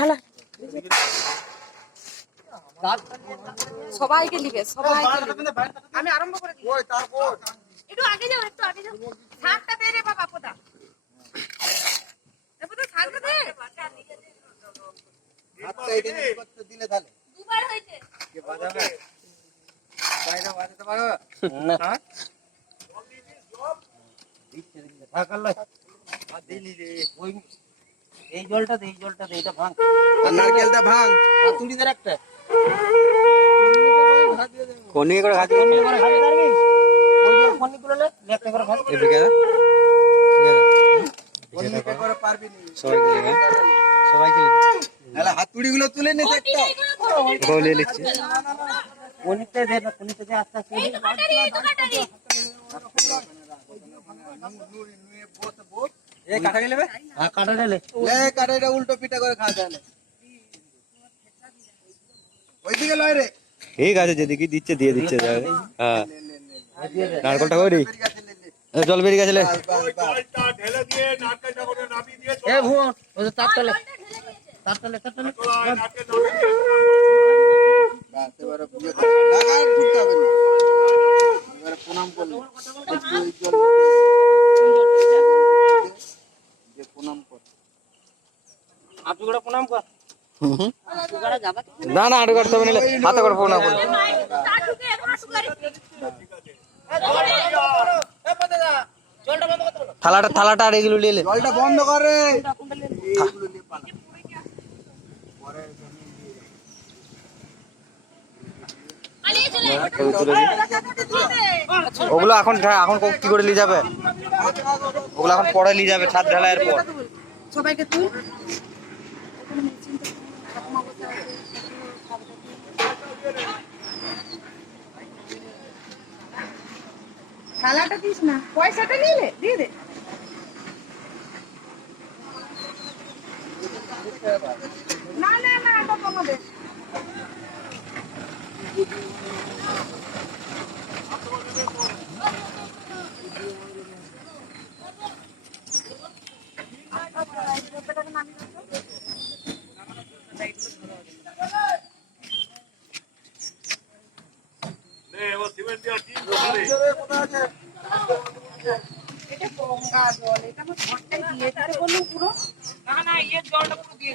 হালা সবাইকে নিবে, সবাইকে আমি আরম্ভ করে দিই। ওই তারপর একটু আগে যাও, একটু আগে যাও। শাকটা দে রে বাবা, পোদা পোদা শাকটা দে। হাতটা এখানে করতে দিলে তাহলে দুবার হইছে কে বাজাবে বাইরে বাজাতে পারো না থাকালে আর দিলি রে ওই এই জলটা দে, এই জলটা দে, এটা ভাঙ আর নারকেলটা ভাঙ হাতুড়ি ধরে একটা কোনি করে ঘাট কোনি করে ঘাট পারবি ওই যে কোনি গুলো লে লেফট করে ঘাট এদিকে না কোনি করে পারবি না সবাই কে নালে হাতুড়ি গুলো তুলে নে একটা গোলে লিখছি কোনিতে দে না কোনিতে দে আস্তে আস্তে এই তো কাটারি এ কাটা গেলে বে হ্যাঁ কাটা গেলে এ কাটাটা উল্টো পিটা করে খা তাহলে ওইদিকে লয় রে ঠিক আছে, যেদিকে দিচ্ছে দিয়ে দিচ্ছে। হ্যাঁ নারকেলটা করি জল বেরিয়ে গেছে। এ ভুয়ো ওই তো তারতলে তারতলে বাস এবারে বুঝে টাকা ঢুকতে হবে না। এবারে প্রণাম করলে একটু এই জল যে প্রণাম কর আপনি করে প্রণাম কর না না আড়ু করতে হবে না, হাতে করে ফোন করো। থালাটা আর এগুলো নিয়ে জলটা বন্ধ করে ওগুলো এখন এখন কি করে নিয়ে যাবে? ওগুলো এখন পরে নিয়ে যাবে ছাদ ঢালাইয়ের পর। সবাইকে তুই থালাটা দিস না, পয়সাটা নিলে দিয়ে দে। না না না বাবা আমাদের এটা গঙ্গা জল, এটা আমার ঘরটাই দিয়ে দিতে বললাম পুরো। না না এই জলটা পুরো দিয়ে